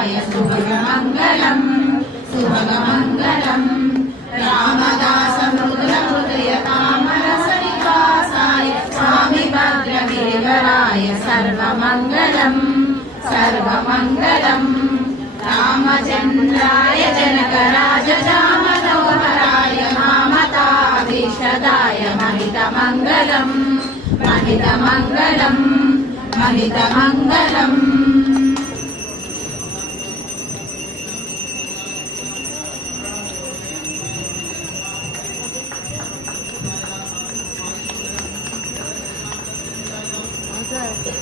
शिवाय शुभमङ्गलम् शुभमङ्गलम् रामदास मृदुल हृदय तामरसनिवासाय स्वामी भद्रगिरिवराय सर्वमङ्गलम् सर्वमङ्गलम् रामचन्द्राय जनकराजजामनोहराय मामताधीशदाय महितमङ्गलम् महितमङ्गलम् महितमङ्गलम् Okay.